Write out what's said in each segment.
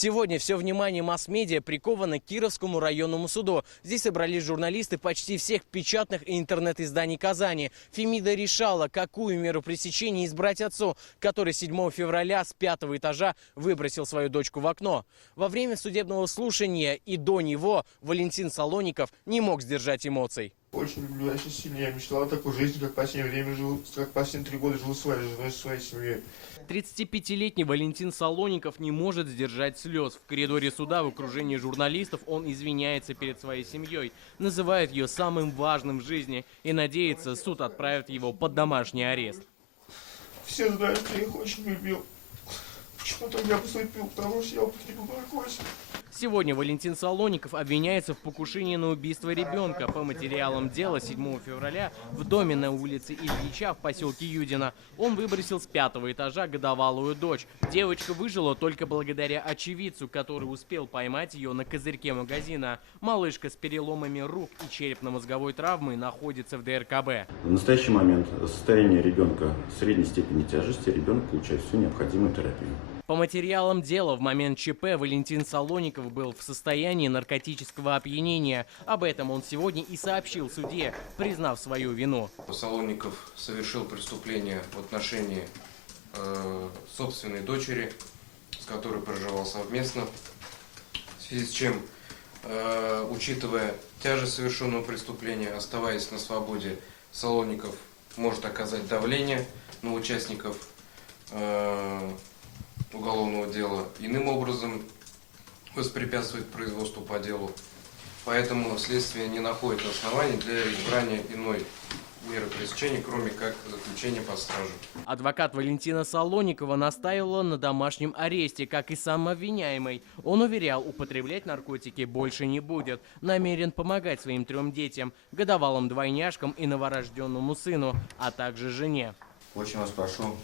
Сегодня все внимание масс-медиа приковано к Кировскому районному суду. Здесь собрались журналисты почти всех печатных и интернет-изданий Казани. Фемида решала, какую меру пресечения избрать отцу, который 7 февраля с 5-го этажа выбросил свою дочку в окно. Во время судебного слушания и до него Валентин Салоников не мог сдержать эмоций. Очень люблю, я очень сильно. Я мечтал о такой жизни, как последнее время жил, как последние 3 года жил своей женой, своей семьей. 35-летний Валентин Салоников не может сдержать слез. В коридоре суда в окружении журналистов он извиняется перед своей семьей, называет ее самым важным в жизни и надеется, суд отправит его под домашний арест. Все знают, что я их очень любил. Почему так я поступил? Потому что я употребил наркотики. Сегодня Валентин Салоников обвиняется в покушении на убийство ребенка. По материалам дела 7 февраля в доме на улице Ильича в поселке Юдино он выбросил с 5-го этажа годовалую дочь. Девочка выжила только благодаря очевидцу, который успел поймать ее на козырьке магазина. Малышка с переломами рук и черепно-мозговой травмой находится в ДРКБ. В настоящий момент состояние ребенка средней степени тяжести, ребенок получает всю необходимую терапию. По материалам дела, в момент ЧП Валентин Салоников был в состоянии наркотического опьянения. Об этом он сегодня и сообщил судье, признав свою вину. Салоников совершил преступление в отношении собственной дочери, с которой проживал совместно, в связи с чем, учитывая тяжесть совершенного преступления, оставаясь на свободе, Салоников может оказать давление на участников уголовного дела, иным образом воспрепятствовать производству по делу. Поэтому следствие не находит оснований для избрания иной меры пресечения, кроме как заключения под стражу. Адвокат Валентина Салоникова настаивала на домашнем аресте, как и сам обвиняемый. Он уверял, употреблять наркотики больше не будет. Намерен помогать своим 3 детям, годовалым двойняшкам и новорожденному сыну, а также жене. Очень вас прошу,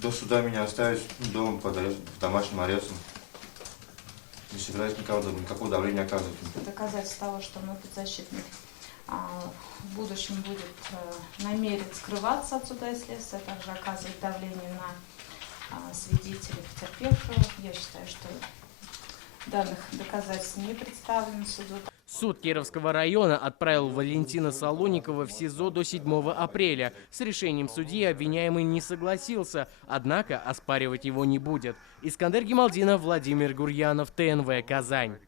до суда меня оставить дома под домашним арестом. Не собираюсь никакого давления оказывать. Доказательство того, что мой подзащитный в будущем будет намерен скрываться от суда и следствия, также оказывать давление на свидетелей, потерпевшего. Я считаю, что данных доказательств не представлено суду. Суд Кировского района отправил Валентина Салоникова в СИЗО до 7 апреля. С решением судьи обвиняемый не согласился, однако оспаривать его не будет. Искандер Гималдинов, Владимир Гурьянов, ТНВ, Казань.